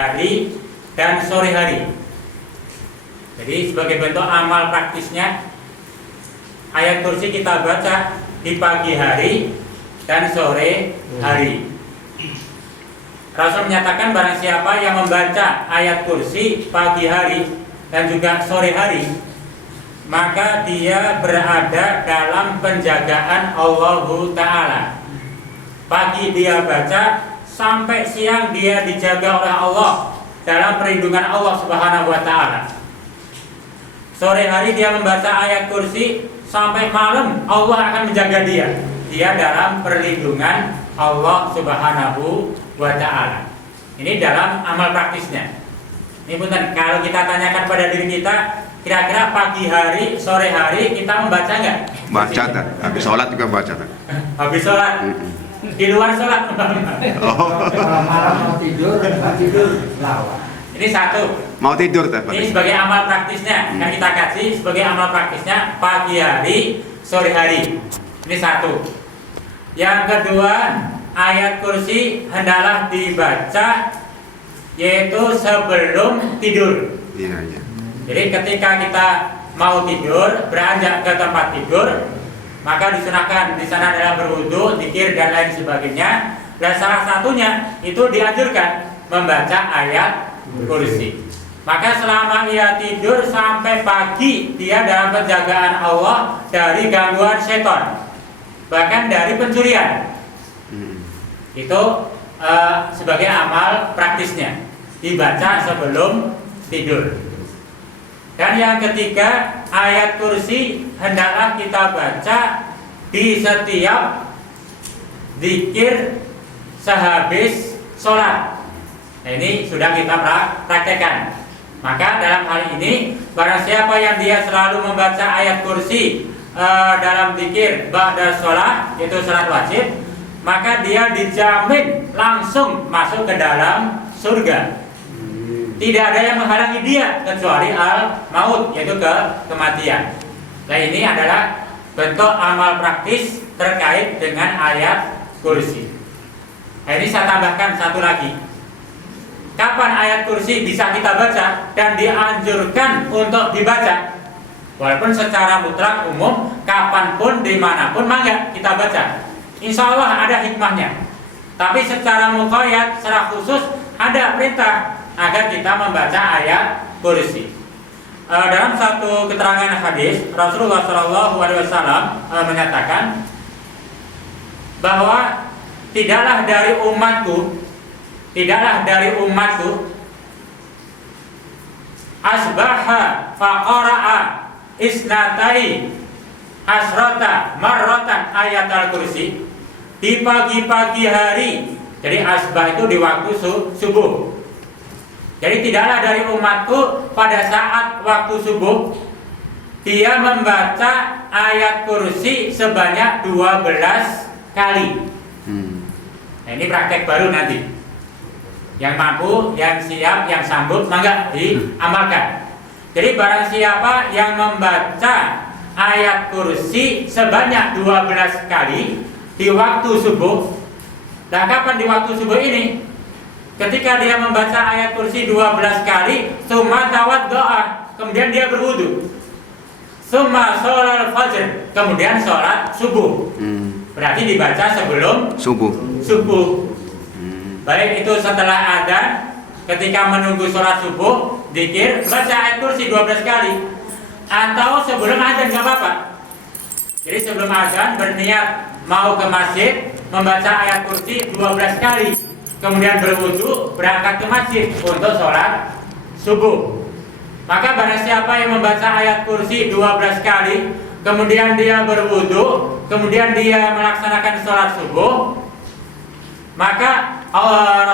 hari dan sore hari. Jadi sebagai bentuk amal praktisnya, ayat kursi kita baca di pagi hari dan sore hari. Rasul menyatakan barang siapa yang membaca ayat kursi pagi hari dan juga sore hari, maka dia berada dalam penjagaan Allah Ta'ala. Pagi dia baca, sampai siang dia dijaga oleh Allah dalam perlindungan Allah Subhanahu wa Ta'ala. Sore hari dia membaca ayat kursi, sampai malam Allah akan menjaga dia. Dia dalam perlindungan Allah Subhanahu wa Ta'ala. Ini dalam amal praktisnya. Ini punten, kalau kita tanyakan pada diri kita, kira-kira pagi hari, sore hari kita membaca nggak? Baca kan, habis sholat juga baca kan. Habis sholat, di luar sholat. Malam mau tidur lawan. Ini satu. Mau tidur tak? Ini sebagai amal praktisnya yang kita kaji sebagai amal praktisnya pagi hari, sore hari. Ini satu. Yang kedua, ayat kursi hendaklah dibaca yaitu sebelum tidur. Iya, iya. Jadi ketika kita mau tidur, beranjak ke tempat tidur, maka disunahkan di sana adalah berwudu, zikir dan lain sebagainya. Dan salah satunya itu dianjurkan membaca ayat kursi. Maka selama ia tidur sampai pagi, dia dalam penjagaan Allah dari gangguan setan, bahkan dari pencurian. Itu sebagai amal praktisnya, dibaca sebelum tidur. Dan yang ketiga, ayat kursi hendaklah kita baca di setiap zikir sehabis sholat. Nah, ini sudah kita praktekkan. Maka dalam hal ini, barang siapa yang dia selalu membaca ayat kursi dalam zikir ba'da sholat, yaitu sholat wajib, maka dia dijamin langsung masuk ke dalam surga. Tidak ada yang menghalangi dia kecuali al-maut, yaitu kematian. Nah, ini adalah bentuk amal praktis terkait dengan ayat kursi. Nah, ini saya tambahkan satu lagi. Kapan ayat kursi bisa kita baca dan dianjurkan untuk dibaca? Walaupun secara mutlak umum, kapanpun, dimanapun, mangga kita baca. Insya Allah ada hikmahnya. Tapi secara muqayyad, secara khusus ada perintah agar kita membaca ayat kursi. Dalam satu keterangan hadis, Rasulullah SAW menyatakan bahwa tidaklah dari umatku asbaha faqara'a isnatai asrota marrotan ayat al-kursi di pagi-pagi hari. Jadi asbah itu di waktu subuh. Jadi tidaklah dari umatku pada saat waktu subuh dia membaca ayat kursi sebanyak 12 kali. Nah, ini praktek baru nanti. Yang mampu, yang siap, yang sanggup, maka diamalkan. Jadi barang siapa yang membaca ayat kursi sebanyak 12 kali di waktu subuh. Nah, kapan di waktu subuh ini? Ketika dia membaca ayat kursi 12 kali, summa tawaddo'a, kemudian dia berwudu. Summa sholal fajr, kemudian sholat subuh. Berarti dibaca sebelum subuh. Baik itu setelah adzan, ketika menunggu sholat subuh, zikir, baca ayat kursi 12 kali. Atau sebelum adzan gak apa-apa. Jadi sebelum adzan berniat mau ke masjid, membaca ayat kursi 12 kali. Kemudian berwudu, berangkat ke masjid untuk sholat subuh. Maka barang siapa yang membaca ayat kursi 12 kali, kemudian dia berwudu, kemudian dia melaksanakan sholat subuh, maka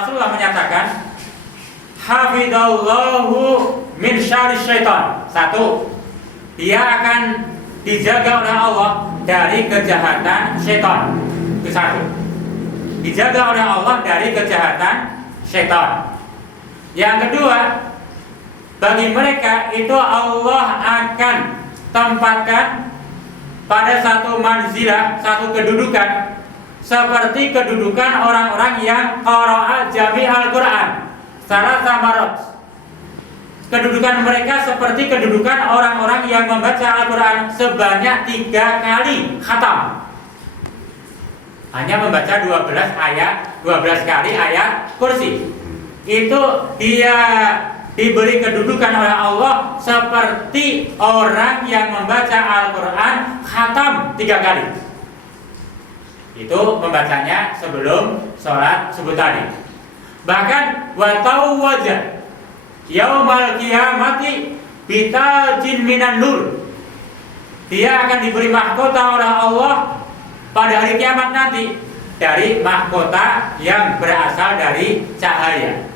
Rasulullah menyatakan hafidallahu min syarri syaitan. Satu, dia akan dijaga oleh Allah dari kejahatan syaitan. Itu satu, dijaga oleh Allah dari kejahatan syaitan. Yang kedua, bagi mereka itu Allah akan tempatkan pada satu manzilah, satu kedudukan seperti kedudukan orang-orang yang qara'a jami' al-Quran. salah samarot. Kedudukan mereka seperti kedudukan orang-orang yang membaca Al-Quran sebanyak 3 kali khatam. Hanya membaca 12 kali ayat kursi. Itu dia diberi kedudukan oleh Allah seperti orang yang membaca Al-Quran khatam 3 kali. Itu membacanya sebelum sholat subuh tadi. Bahkan watau wajah yaumal qiyamati bitajin minan nur. Dia akan diberi mahkota oleh Allah pada hari kiamat nanti dari mahkota yang berasal dari cahaya.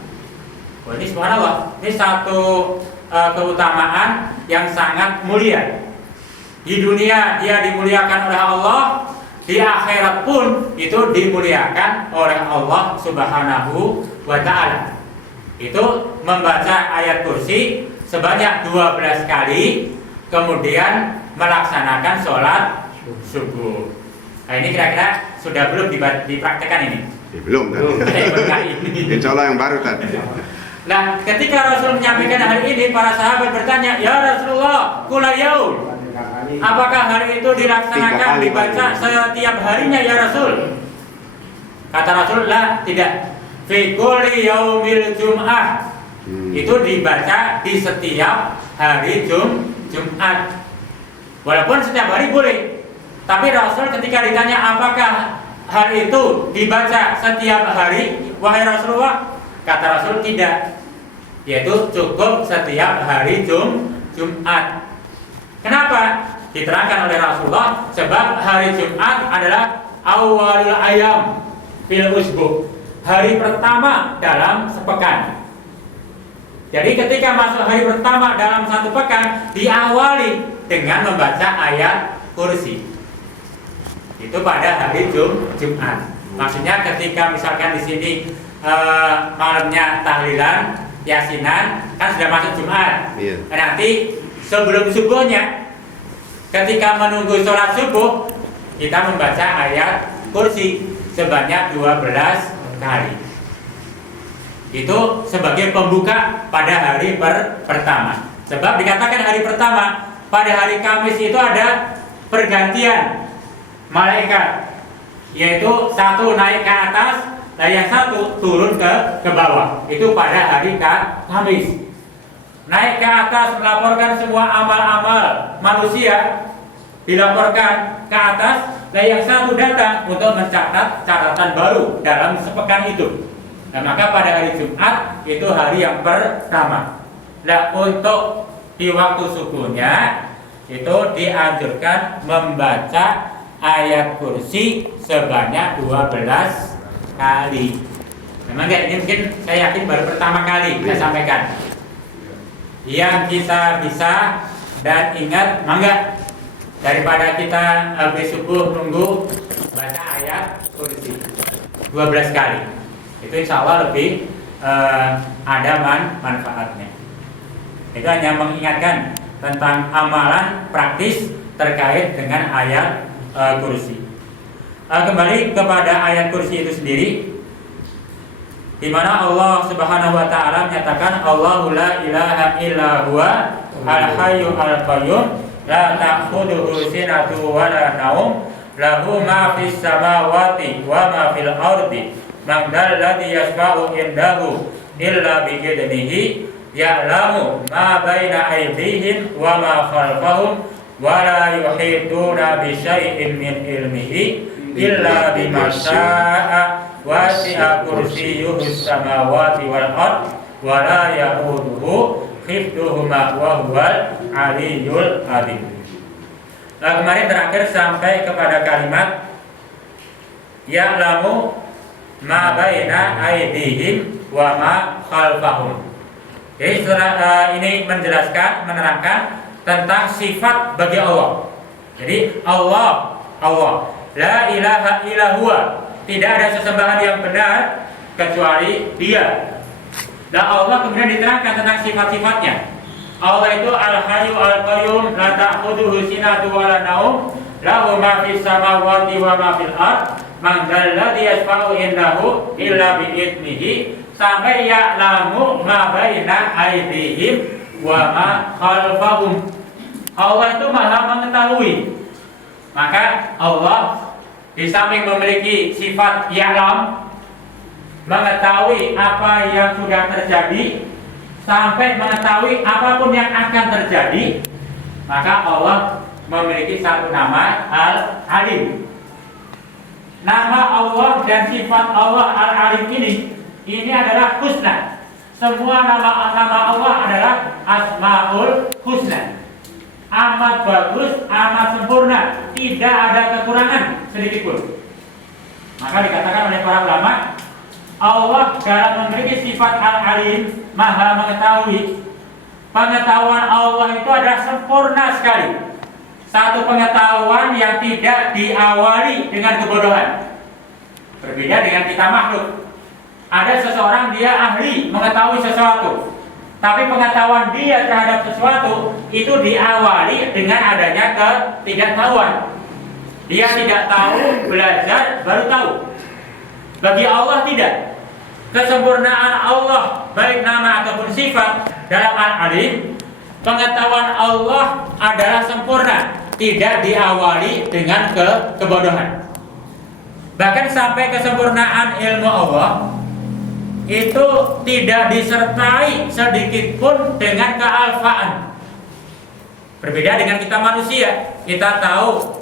Oh, ini subhanallah, ini satu keutamaan yang sangat mulia. Di dunia dia dimuliakan oleh Allah, di akhirat pun itu dimuliakan oleh Allah Subhanahu wa ta'ala. Itu membaca ayat kursi sebanyak 12 kali, kemudian melaksanakan sholat subuh. Nah, ini kira-kira sudah belum dipraktekkan ini? Belum tadi. Insya Allah yang baru tadi. Nah, ketika Rasul menyampaikan hal ini, para sahabat bertanya, ya Rasulullah, kula yaum, apakah hari itu dilaksanakan, dibaca setiap harinya ya Rasul? Kata Rasul, lah, tidak. Fi kulli yaumil jum'ah. Itu dibaca di setiap hari Jumat. Walaupun setiap hari boleh. Tapi Rasul ketika ditanya apakah hari itu dibaca setiap hari, wahai Rasulullah, kata Rasul tidak. Yaitu cukup setiap hari Jumat. Kenapa? Diterangkan oleh Rasulullah, sebab hari Jumat adalah awalul ayam fil usbu, hari pertama dalam sepekan. Jadi ketika masuk hari pertama dalam satu pekan, diawali dengan membaca ayat kursi. Itu pada hari Jumat. Maksudnya ketika misalkan di sini malamnya tahlilan, yasinan, kan sudah masuk Jumat. Iya. Nanti sebelum subuhnya, ketika menunggu sholat subuh, kita membaca ayat kursi sebanyak 12 kali. Itu sebagai pembuka pada hari pertama. Sebab dikatakan hari pertama, pada hari Kamis itu ada pergantian malaikat, yaitu satu naik ke atas dan yang satu turun ke bawah. Itu pada hari Kamis. Naik ke atas melaporkan semua amal-amal manusia, dilaporkan ke atas, dan yang satu datang untuk mencatat catatan baru dalam sepekan itu. Nah, maka pada hari Jumat itu hari yang pertama. Nah, untuk di waktu subuhnya itu dianjurkan membaca ayat kursi sebanyak 12 kali. Memang ini mungkin saya yakin baru pertama kali saya sampaikan. Yang kita bisa dan ingat, mangga daripada kita habis subuh nunggu baca ayat kursi 12 kali. Itu insya Allah lebih ada manfaatnya. Itu hanya mengingatkan tentang amalan praktis terkait dengan ayat kursi. Kembali kepada ayat kursi itu sendiri, di mana Allah Subhanahu wa taala menyatakan Allahu la ilaha illa huwa al-hayyul qayyum la ta'khudhuhu sinatun wa la naum lahu ma fis samawati wa ma fil ardi man dzal ladzi yashfa'u indahu illa bi idnihi ya'lamu ma baina aydihim wa ma khalfahum wa la yuhituna bi syai'in min ilmihi illa bima syaa wasi'a kursiyyuhus samawati wal ard wa la ya'uduhu hifdhuhuma wa huwal aliyyul azim. Kemarin terakhir sampai kepada kalimat ya'lamu ma baina aydihim wa ma khalfahum. Jadi setelah ini menjelaskan, menerangkan tentang sifat bagi Allah. Jadi Allah la ilaha illa huwa, tidak ada sesembahan yang benar kecuali Dia. Dan Allah kemudian diterangkan tentang sifat-sifatnya. Allah itu al-hayyu al-qayyum la ta'khudhuhu sinatun wa la naum lahu ma fis samawati wa ma fil ard man dzal ladzi yashfa'u indahu illa bi idnihi sampai ya'lamu ma baina aydihim wa ma khalfahum. Allah itu Maha mengetahui. Maka Allah di samping memiliki sifat ya'lam, mengetahui apa yang sudah terjadi sampai mengetahui apapun yang akan terjadi, maka Allah memiliki satu nama Al-Alim. Nama Allah dan sifat Allah Al-Alim ini adalah husna. Semua nama Allah adalah Asmaul Husna. Amat bagus, amat sempurna, tidak ada kekurangan sedikit pun. Maka dikatakan oleh para ulama, Allah dalam memiliki sifat Al-Alim, Maha mengetahui. Pengetahuan Allah itu adalah sempurna sekali. Satu pengetahuan yang tidak diawali dengan kebodohan. Berbeda dengan kita makhluk. Ada seseorang dia ahli mengetahui sesuatu, tapi pengetahuan dia terhadap sesuatu itu diawali dengan adanya ketidaktahuan. Dia tidak tahu, belajar, baru tahu. Bagi Allah tidak. Kesempurnaan Allah, baik nama ataupun sifat dalam Al-Alim, pengetahuan Allah adalah sempurna, tidak diawali dengan kebodohan. Bahkan sampai kesempurnaan ilmu Allah itu tidak disertai sedikit pun dengan kealfaan. Berbeda dengan kita manusia, kita tahu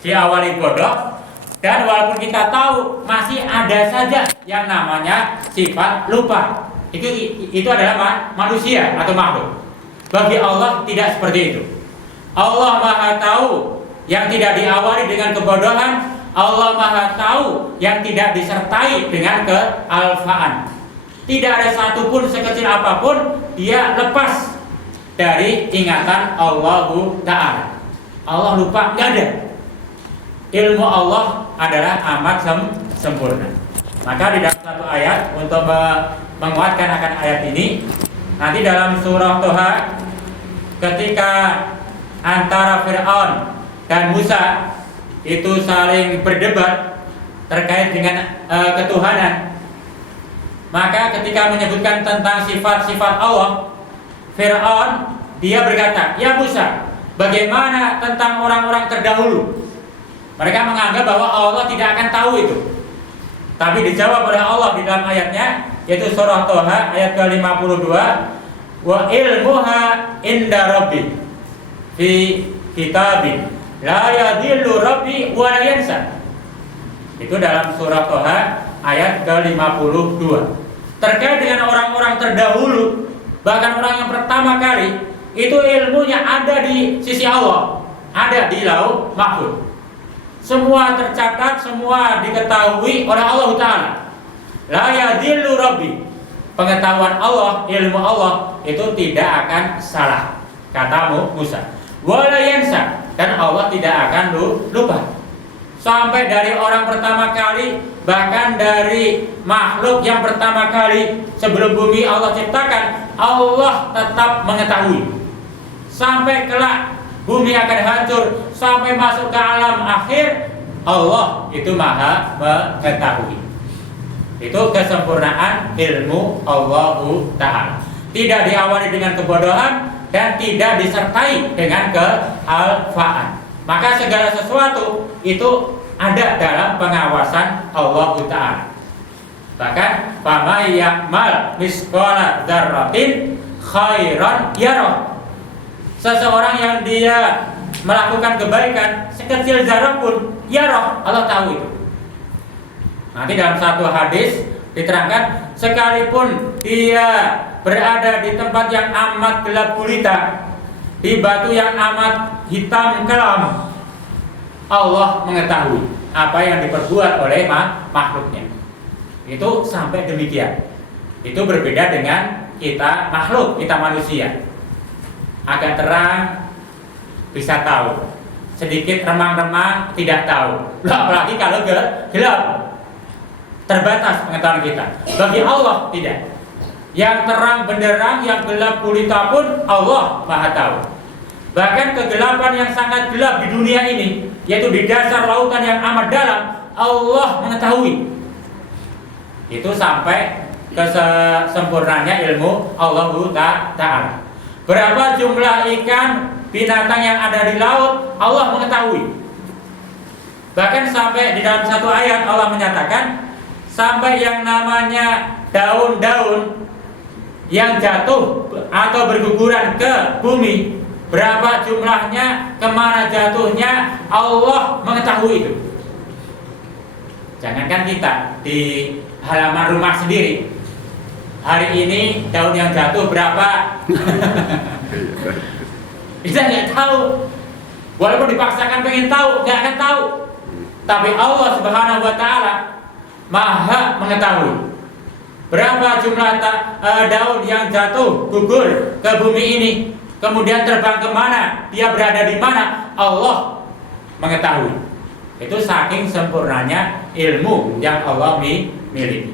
diawali bodoh, dan walaupun kita tahu masih ada saja yang namanya sifat lupa. Itu adalah manusia atau makhluk. Bagi Allah tidak seperti itu. Allah Maha tahu yang tidak diawali dengan kebodohan. Allah Maha tahu yang tidak disertai dengan kealfaan. Tidak ada satupun sekecil apapun dia lepas dari ingatan Allahu Ta'ala. Allah lupa, nggak ada. Ilmu Allah adalah amat sempurna. Maka di dalam satu ayat untuk menguatkan akan ayat ini, nanti dalam surah Toha ketika antara Fir'aun dan Musa itu saling berdebat terkait dengan ketuhanan, maka ketika menyebutkan tentang sifat-sifat Allah, Fir'aun dia berkata, "Ya Musa, bagaimana tentang orang-orang terdahulu?" Mereka menganggap bahwa Allah tidak akan tahu itu. Tapi dijawab oleh Allah di dalam ayatnya, yaitu surah Toha ayat ke-52, "Wa ilmuha inda rabbi fi kitabin la yadillu rabbi wa la yansa." Itu dalam surah Toha ayat ke-52. Terkait dengan orang-orang terdahulu, bahkan orang yang pertama kali, itu ilmunya ada di sisi Allah, ada di Lauh Mahfuz. Semua tercatat, semua diketahui oleh Allah Ta'ala. La yadillu rabbi. Pengetahuan Allah, ilmu Allah itu tidak akan salah, kata Musa. Wa la yansa, dan Allah tidak akan lupa. Sampai dari orang pertama kali, bahkan dari makhluk yang pertama kali sebelum bumi Allah ciptakan, Allah tetap mengetahui. Sampai kelak bumi akan hancur, sampai masuk ke alam akhir, Allah itu Maha mengetahui. Itu kesempurnaan ilmu Allah Ta'ala. Tidak diawali dengan kebodohan dan tidak disertai dengan kealfaan. Maka segala sesuatu itu ada dalam pengawasan Allah Ta'ala. Bahkan famay ya'mal misqala dzarratin khairan yarah. Seseorang yang dia melakukan kebaikan sekecil zarah pun, yarah, Allah tahu itu. Nanti dalam satu hadis diterangkan, sekalipun dia berada di tempat yang amat gelap gulita, di batu yang amat hitam kelam, Allah mengetahui apa yang diperbuat oleh makhluknya. Itu sampai demikian. Itu berbeda dengan kita makhluk, kita manusia. Agak terang bisa tahu, sedikit remang-remang tidak tahu. Apalagi kalau gelap, terbatas pengetahuan kita. Bagi Allah tidak. Yang terang benderang, yang gelap gulita pun Allah Maha tahu. Bahkan kegelapan yang sangat gelap di dunia ini, yaitu di dasar lautan yang amat dalam, Allah mengetahui. Itu sampai kesempurnanya ilmu Allah Ta'ala. Berapa jumlah ikan, binatang yang ada di laut, Allah mengetahui. Bahkan sampai di dalam satu ayat Allah menyatakan, sampai yang namanya daun-daun yang jatuh atau berguguran ke bumi, berapa jumlahnya, kemana jatuhnya, Allah mengetahui itu. Jangankan kita di halaman rumah sendiri, hari ini daun yang jatuh berapa kita nggak tahu. Walaupun dipaksakan pengen tahu, nggak akan tahu. Tapi Allah Subhanahu Wa Ta'ala Maha mengetahui berapa jumlah daun yang jatuh gugur ke bumi ini, kemudian terbang kemana, dia berada di mana, Allah mengetahui. Itu saking sempurnanya ilmu yang Allah miliki.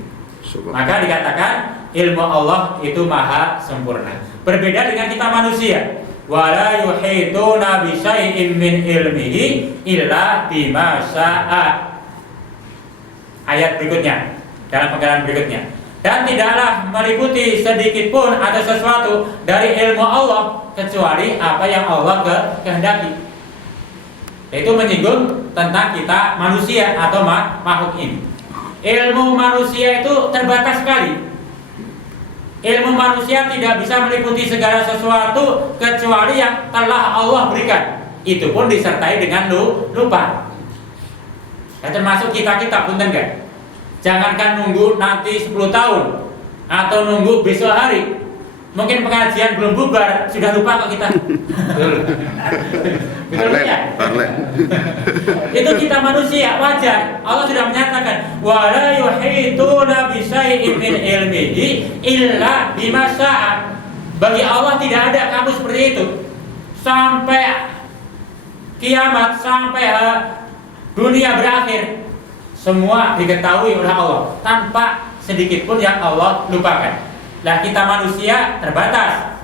Maka dikatakan ilmu Allah itu maha sempurna. Berbeda dengan kita manusia. Wala yuhituna bi syai'in min ilmihi illa bima syaa. Ayat berikutnya, dalam penggalan berikutnya. Dan tidaklah meliputi sedikit pun ada sesuatu dari ilmu Allah kecuali apa yang Allah kehendaki. Itu menyinggung tentang kita manusia atau makhluk ini. Ilmu manusia itu terbatas sekali. Ilmu manusia tidak bisa meliputi segala sesuatu kecuali yang telah Allah berikan. Itu pun disertai dengan lupa. Dan termasuk kita punten kan. Jangankan nunggu nanti 10 tahun atau nunggu besok hari. Mungkin pengajian belum bubar sudah lupa kok kita. Betul ya? Itu kita manusia, wajar. Allah sudah menyatakan wala yuhituna bi syai'in min ilmihi illa bima syaa. Bagi Allah tidak ada kamu seperti itu. Sampai kiamat, sampai dunia berakhir, semua diketahui oleh Allah tanpa sedikit pun yang Allah lupakan. Nah, kita manusia terbatas,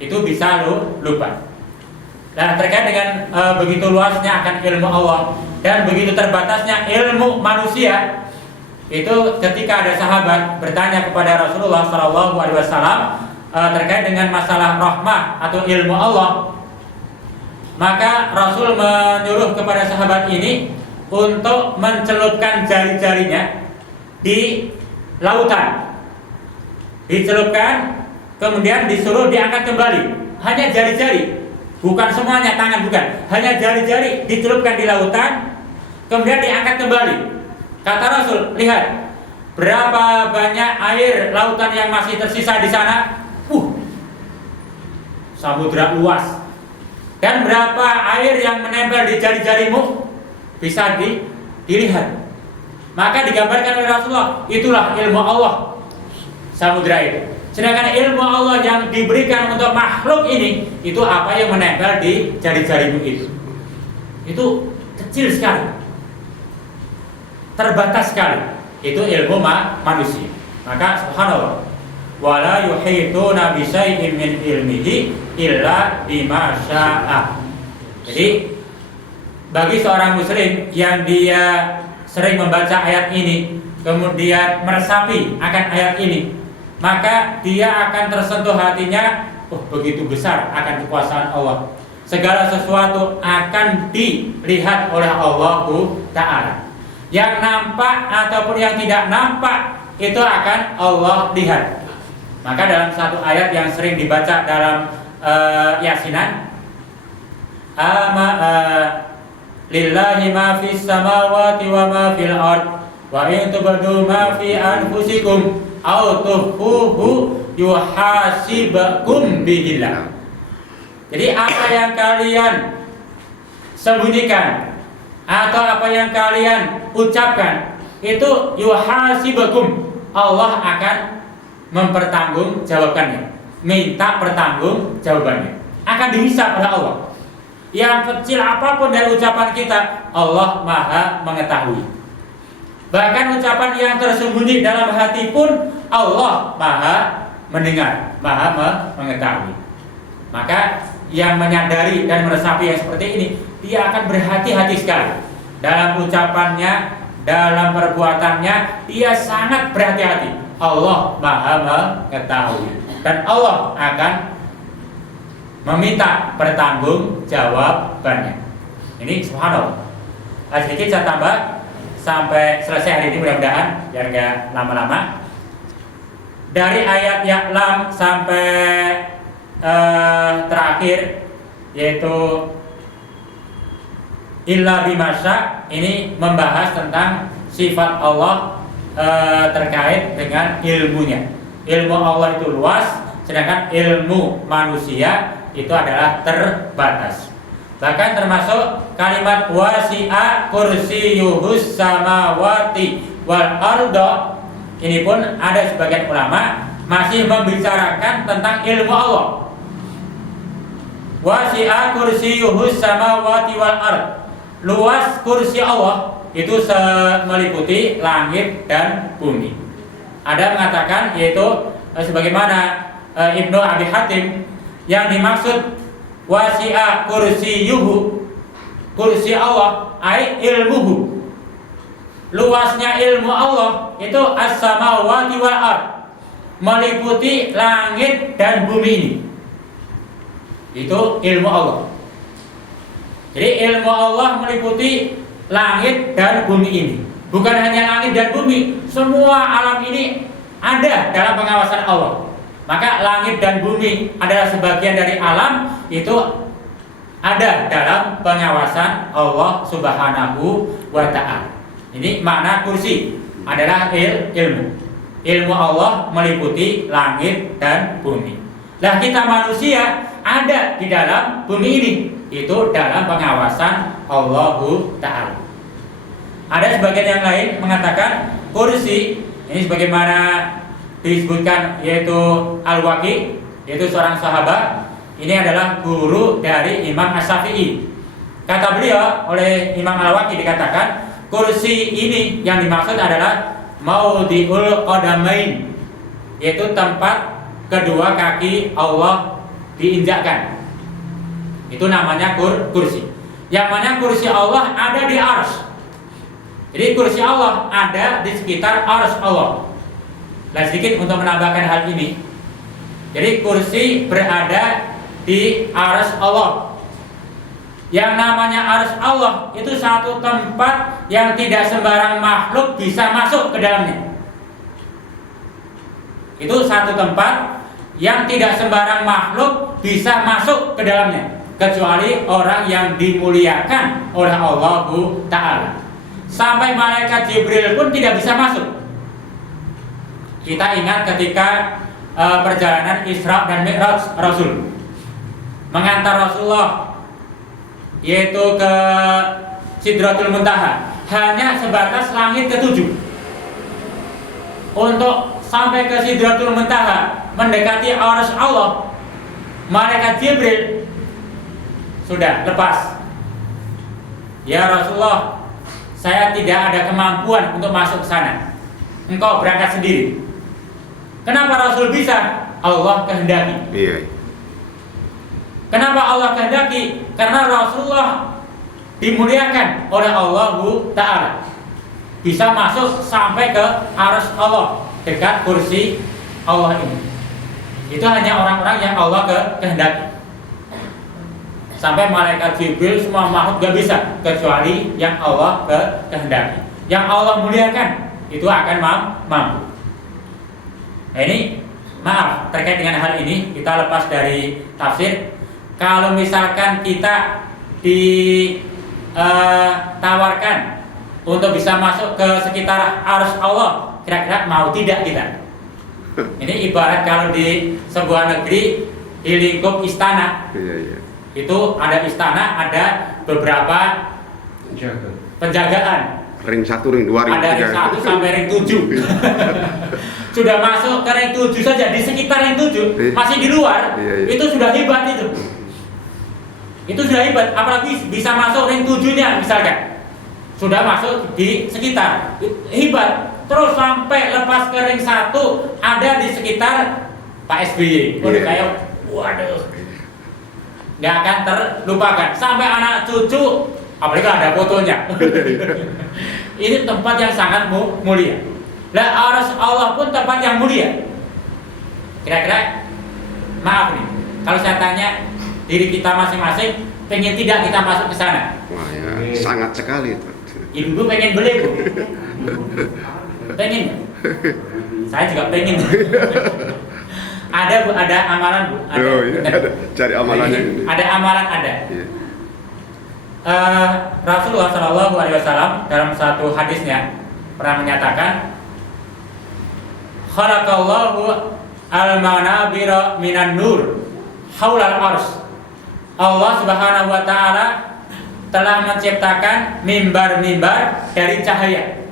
itu bisa lupa. Nah, terkait dengan begitu luasnya akan ilmu Allah dan begitu terbatasnya ilmu manusia, itu ketika ada sahabat bertanya kepada Rasulullah SAW terkait dengan masalah rahmah atau ilmu Allah, maka Rasul menyuruh kepada sahabat ini untuk mencelupkan jari-jarinya di lautan. Dicelupkan, kemudian disuruh diangkat kembali. Hanya jari-jari, bukan semuanya tangan, bukan. Hanya jari-jari dicelupkan di lautan, kemudian diangkat kembali. Kata Rasul, lihat berapa banyak air lautan yang masih tersisa di sana. Samudra luas. Dan berapa air yang menempel di jari-jarimu bisa dilihat. Maka digambarkan oleh Rasulullah, itulah ilmu Allah, samudra itu. Sedangkan ilmu Allah yang diberikan untuk makhluk ini, itu apa yang menempel di jari-jarimu itu kecil sekali, terbatas sekali. Itu ilmu manusia. Maka subhanallah, wala yuhituna bi syai'in min ilmihi illa bima syaa. Jadi bagi seorang muslim yang dia sering membaca ayat ini, kemudian meresapi akan ayat ini, maka dia akan tersentuh hatinya, begitu besar akan kekuasaan Allah. Segala sesuatu akan dilihat oleh Allah Ta'ala. Yang nampak ataupun yang tidak nampak, itu akan Allah lihat. Maka dalam satu ayat yang sering dibaca dalam Yasinan, lillahi ma fis samawati wa ma fil ard wa in tubdu ma fi anfusikum aw tukhfuhu yuhasibukum bihillah. Jadi apa yang kalian sembunyikan atau apa yang kalian ucapkan, itu yuhasibukum, Allah akan mempertanggungjawabkannya, minta pertanggungjawabannya, akan dihisab oleh Allah. Yang kecil apapun dari ucapan kita, Allah Maha mengetahui. Bahkan ucapan yang tersembunyi dalam hati pun Allah Maha mendengar, Maha mengetahui. Maka yang menyadari dan meresapi yang seperti ini, dia akan berhati-hati sekali dalam ucapannya, dalam perbuatannya. Dia sangat berhati-hati. Allah Maha mengetahui dan Allah akan meminta pertanggungjawabannya. Ini subhanallah. Sedikit saya tambah sampai selesai hari ini mudah-mudahan biar nggak lama-lama. Dari ayat Ya'lam sampai terakhir yaitu illa bimasya, ini membahas tentang sifat Allah terkait dengan ilmunya. Ilmu Allah itu luas, sedangkan ilmu manusia itu adalah terbatas. Bahkan termasuk kalimat wasi'a kursiyuhus samawati wal arda, ini pun ada sebagian ulama masih membicarakan tentang ilmu Allah. Wasi'a kursiyuhus samawati wal ard, luas kursi Allah itu meliputi langit dan bumi. Ada mengatakan yaitu sebagaimana Ibnu Abi Hatim, yang dimaksud wasi'a kursiyuhu, kursi Allah ai ilmuhu, luasnya ilmu Allah itu as-samawati wal ard, meliputi langit dan bumi ini. Itu ilmu Allah. Jadi ilmu Allah meliputi langit dan bumi ini. Bukan hanya langit dan bumi, semua alam ini ada dalam pengawasan Allah. Maka langit dan bumi adalah sebagian dari alam, itu ada dalam pengawasan Allah Subhanahu wa ta'ala. Ini makna kursi adalah ilmu. Ilmu Allah meliputi langit dan bumi. Nah, kita manusia ada di dalam bumi ini, itu dalam pengawasan Allah ta'ala. Ada sebagian yang lain mengatakan kursi ini sebagaimana disebutkan yaitu Al-Waqi, yaitu seorang sahabat. Ini adalah guru dari Imam Asy-Syafi'i. Kata beliau, oleh Imam Al-Waqi dikatakan kursi ini yang dimaksud adalah maudhi'ul qadamain, yaitu tempat kedua kaki Allah diinjakkan. Itu namanya kursi. Yang mana kursi Allah ada di arsy. Jadi kursi Allah ada di sekitar arsy Allah. Nah, sedikit untuk menambahkan hal ini. Jadi kursi berada di arsy Allah. Yang namanya arsy Allah itu satu tempat yang tidak sembarang makhluk bisa masuk ke dalamnya. Itu satu tempat yang tidak sembarang makhluk bisa masuk ke dalamnya, kecuali orang yang dimuliakan oleh Allah Ta'ala. Sampai malaikat Jibril pun tidak bisa masuk. Kita ingat ketika perjalanan Isra dan Mi'raj Rasul, mengantar Rasulullah yaitu ke Sidratul Muntaha, hanya sebatas langit ke-7. Untuk sampai ke Sidratul Muntaha, mendekati arsy Allah, malaikat Jibril sudah lepas. Ya Rasulullah, saya tidak ada kemampuan untuk masuk ke sana. Engkau berangkat sendiri. Kenapa Rasul bisa? Allah kehendaki. Iya. Kenapa Allah kehendaki? Karena Rasulullah dimuliakan oleh Allah Ta'ala, bisa masuk sampai ke arsy Allah, dekat kursi Allah ini. Itu hanya orang-orang yang Allah kehendaki. Sampai malaikat Jibril, semua makhluk gak bisa, kecuali yang Allah kehendaki. Yang Allah muliakan itu akan mampu. Nah, ini maaf terkait dengan hal ini kita lepas dari tafsir. Kalau misalkan kita ditawarkan untuk bisa masuk ke sekitar arsy Allah, kira-kira mau tidak kita? Ini ibarat kalau di sebuah negeri di lingkup istana. Iya. Itu ada istana, ada beberapa penjagaan. Ring 1, ring 2, ring 3. Ada ring 1 sampai ring 7. Sudah masuk ke ring 7 saja, di sekitar ring 7, masih di luar, itu sudah hebat itu. Itu sudah hebat, apalagi bisa masuk ring 7-nya misalkan. Sudah masuk di sekitar, hebat. Terus sampai lepas ke ring 1, ada di sekitar Pak SBY. Udah kayak, waduh, nggak akan terlupakan. Sampai anak cucu, apalagi ada fotonya. Ini tempat yang sangat mulia. Lah arsy Allah pun tempat yang mulia. Kira-kira maaf nih, kalau saya tanya diri kita masing-masing, pengen tidak kita masuk ke sana? Wah ya, sangat sekali. Ibu pengen beli Bu? Pengen? Saya juga pengen. Ada Bu, ada amalan Bu. Ada, Oh iya, ada. Cari amalannya ini. Ada amalan ada. Iya. Rasulullah SAW dalam satu hadisnya pernah menyatakan, khalaqallahu al-manabira minan nur haulal ars. Allah Subhanahu wa taala telah menciptakan mimbar-mimbar dari cahaya.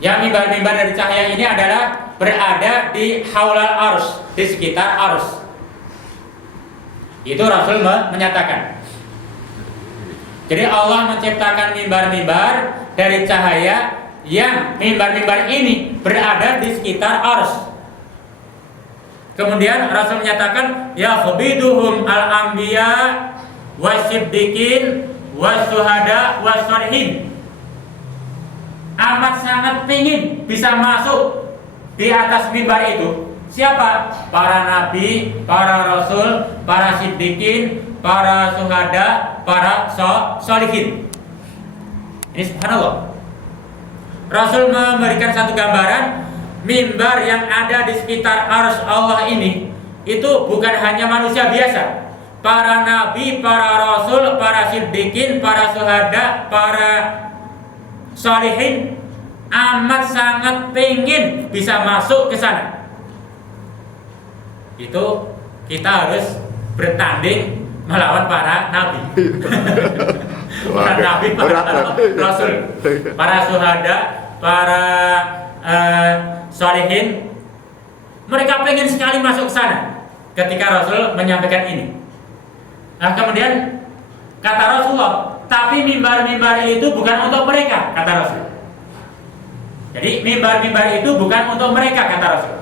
Yang mimbar-mimbar dari cahaya ini adalah berada di haulal ars, di sekitar ars. Itu Rasul menyatakan. Jadi Allah menciptakan mimbar-mimbar dari cahaya yang mimbar-mimbar ini berada di sekitar ars. Kemudian Rasul menyatakan, ya khabiduhum al-anbiya wasyiddiqin wasyuhada wasyolihin. Amat sangat pingin bisa masuk di atas mimbar itu. Siapa? Para nabi, para rasul, para siddiqin, para syuhada, para sholihin. Ini subhanallah. Rasul memberikan satu gambaran mimbar yang ada di sekitar arsy Allah ini itu bukan hanya manusia biasa. Para nabi, para rasul, para siddiqin, para syuhada, para sholihin amat sangat pengen bisa masuk ke sana. Itu kita harus bertanding melawan para nabi. Para nabi, para rasul, para syuhada, para sholihin. Mereka pengen sekali masuk ke sana ketika Rasul menyampaikan ini. Nah kemudian kata Rasulullah, tapi mimbar-mimbar itu bukan untuk mereka, kata Rasul. Jadi mimbar-mimbar itu bukan untuk mereka, kata Rasul.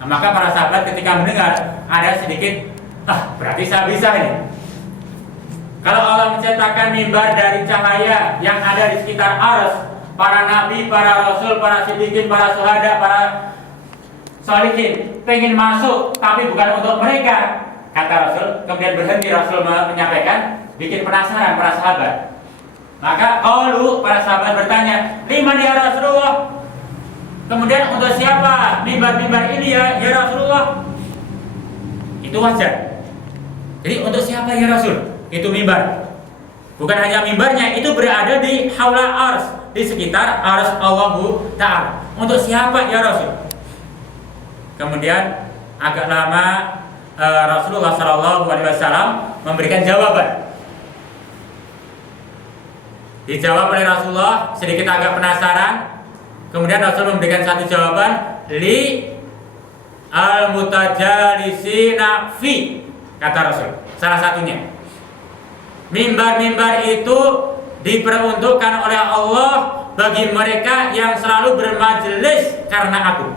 Nah, maka para sahabat ketika mendengar ada sedikit, berarti saya bisa ini. Kalau Allah menciptakan mimbar dari cahaya yang ada di sekitar arsy, para nabi, para rasul, para siddiqin, para syuhada, para sholihin pengen masuk, tapi bukan untuk mereka, kata Rasul. Kemudian berhenti Rasul menyampaikan, bikin penasaran para sahabat. Maka para sahabat bertanya, liman ya Rasulullah? Kemudian untuk siapa mimbar-mimbar ini ya Rasulullah? Itu wajar. Jadi untuk siapa ya Rasul? Itu mimbar. Bukan hanya mimbarnya, itu berada di haula ars, di sekitar ars Allah Ta'ala. Untuk siapa ya Rasul? Kemudian agak lama Rasulullah SAW memberikan jawaban. Dijawab oleh Rasulullah, sedikit agak penasaran. Kemudian Rasul memberikan satu jawaban, li al-mutajalisina fi, kata Rasul. Salah satunya, mimbar-mimbar itu diperuntukkan oleh Allah bagi mereka yang selalu bermajelis karena aku.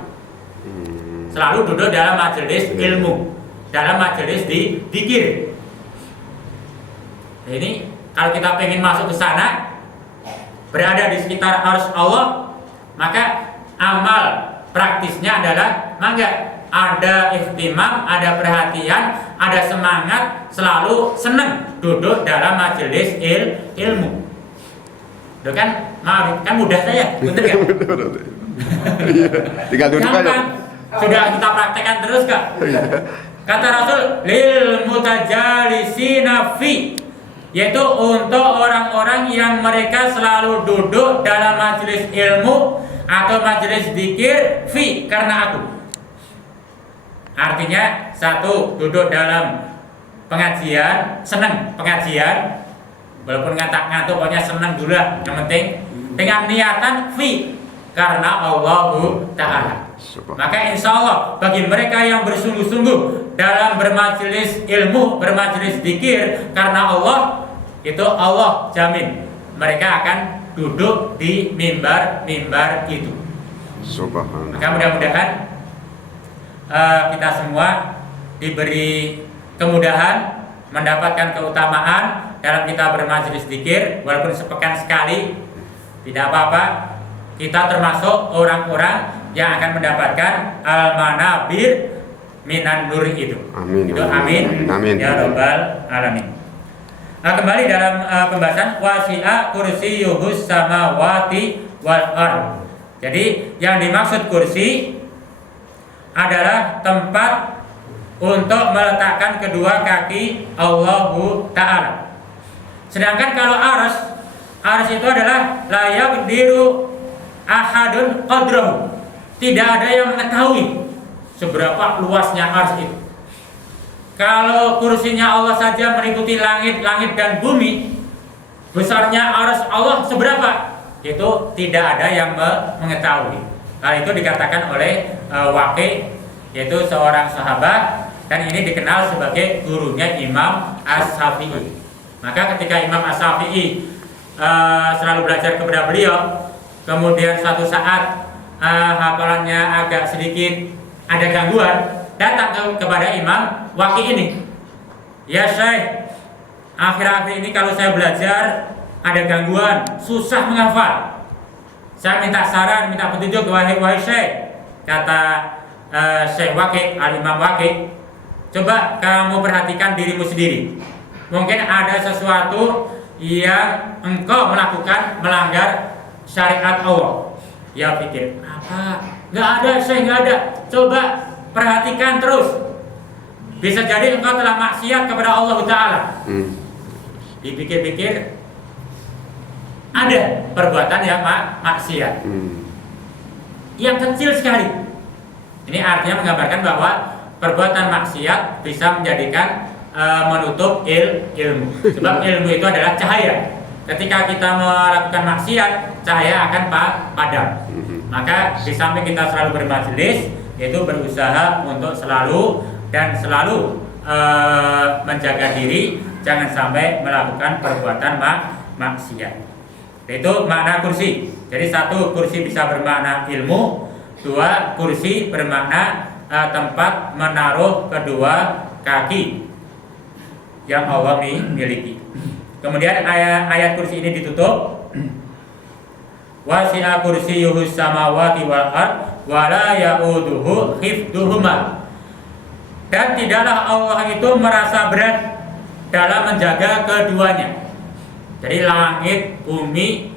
Selalu duduk dalam majelis ilmu, dalam majelis dzikir. Ini kalau kita pengen masuk ke sana, berada di sekitar arsy Allah, maka amal praktisnya adalah mangga ada ihtimam, ada perhatian, ada semangat, selalu senang duduk dalam majelis ilmu. Itu kan, maaf, kan mudah saya, bener kan? Tinggal duduk aja. Sudah kita praktekkan terus kak. Kata Rasul, lil mutajalisina fi, yaitu untuk orang-orang yang mereka selalu duduk dalam majelis ilmu atau majelis dzikir fi, karena aku. Artinya satu, duduk dalam pengajian, senang pengajian, walaupun ngantuk pokoknya senang dulu lah, yang penting dengan niatan fi, karena Allah Ta'ala. Maka insya Allah bagi mereka yang bersungguh-sungguh dalam bermajelis ilmu, bermajelis dzikir karena Allah, itu Allah jamin mereka akan duduk di mimbar-mimbar itu. Subhanallah. Maka mudah-mudahan kita semua diberi kemudahan, mendapatkan keutamaan dalam kita bermajelis dzikir, walaupun sepekan sekali, tidak apa-apa. kita termasuk orang-orang yang akan mendapatkan al-manabir minan nur itu. Amin. Itu amin. Amin. Ya rabbal alamin. Nah, kembali dalam pembahasan wasi'a kursiyyuhus samawati wal ard. Jadi yang dimaksud kursi adalah tempat untuk meletakkan kedua kaki Allahu Ta'ala. Sedangkan kalau arsy itu adalah la yaqdiru ahadun qadrahu. Tidak ada yang mengetahui seberapa luasnya arsy itu. Kalau kursinya Allah saja meliputi langit-langit dan bumi, besarnya arsy Allah seberapa? Itu tidak ada yang mengetahui. Hal itu dikatakan oleh Waqi', yaitu seorang sahabat, dan ini dikenal sebagai gurunya Imam As-Syafi'i. Maka ketika Imam As-Syafi'i selalu belajar kepada beliau, kemudian suatu saat hafalannya agak sedikit ada gangguan, datang kepada Imam Waqi' ini. Ya Syekh, akhir-akhir ini kalau saya belajar ada gangguan, susah menghafal. Saya minta saran, minta petunjuk, wahai Syekh. Kata Syekh Waqi', Al-Imam Waqi', coba kamu perhatikan dirimu sendiri. Mungkin ada sesuatu yang engkau melakukan melanggar syariat Allah. Ya pikir, apa? Nggak ada, Syekh, nggak ada. Coba perhatikan terus. Bisa jadi engkau telah maksiat kepada Allah Ta'ala. Dipikir-pikir, ada perbuatan yang maksiat, yang kecil sekali. Ini artinya menggambarkan bahwa perbuatan maksiat bisa menjadikan menutup ilmu. Sebab ilmu itu adalah cahaya. Ketika kita melakukan maksiat, cahaya akan padam. Maka di samping kita selalu bermajelis, yaitu berusaha untuk selalu menjaga diri, jangan sampai melakukan perbuatan maksiat. Itu makna kursi. Jadi satu, kursi bisa bermakna ilmu. Dua, kursi bermakna tempat menaruh kedua kaki yang Allah miliki. Kemudian ayat kursi ini ditutup, wasi'a kursiyyuhus samawati wal ard wa la ya'uduhu hifdhuhuma. Dan tidaklah Allah itu merasa berat dalam menjaga keduanya. Jadi langit, bumi,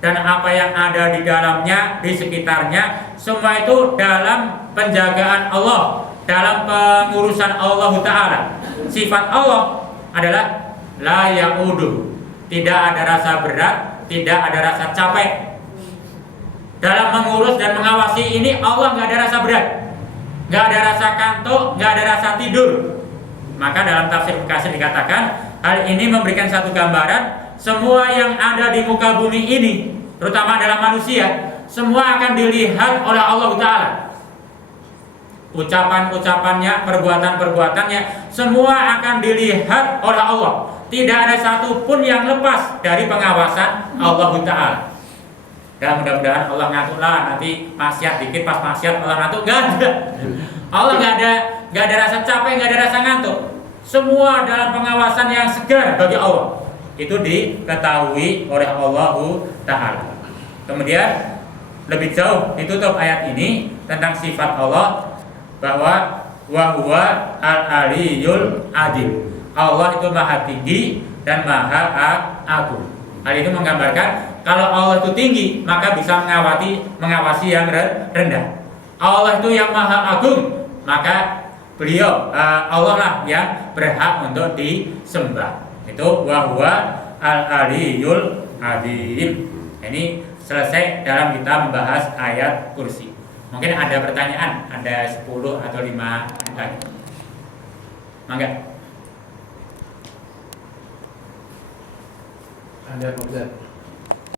dan apa yang ada di dalamnya, di sekitarnya, semua itu dalam penjagaan Allah, dalam pengurusan Allah Ta'ala. Sifat Allah adalah la ya'uduh, tidak ada rasa berat, tidak ada rasa capek. Dalam mengurus dan mengawasi ini Allah nggak ada rasa berat, nggak ada rasa kantuk, nggak ada rasa tidur. Maka dalam tafsir Katsir dikatakan, hal ini memberikan satu gambaran, semua yang ada di muka bumi ini, terutama adalah manusia, semua akan dilihat oleh Allah Ta'ala. Ucapan-ucapannya, perbuatan-perbuatannya, semua akan dilihat oleh Allah. Tidak ada satupun yang lepas dari pengawasan Allah Ta'ala. Dan mudah-mudahan Allah ngaturlah, nanti maksiat dikit, pas maksiat Allah ngatur, gak ada. Allah gak ada rasa capek, gak ada rasa ngantuk. Semua dalam pengawasan yang segar bagi Allah. Itu diketahui oleh Allah Ta'ala. Kemudian lebih jauh ditutup ayat ini tentang sifat Allah, bahwa wa huwa al-aliyyul adil. Allah itu maha tinggi dan maha agung. Hal itu menggambarkan kalau Allah itu tinggi, maka bisa mengawasi yang rendah. Allah itu yang maha agung, maka beliau Allah lah yang berhak untuk disembah. Itu wa huwa al-aliyyul adil. Ini selesai dalam kita membahas ayat kursi. Mungkin ada pertanyaan, ada 10 atau 5 lagi. Mangga. Ada Pak Ustaz.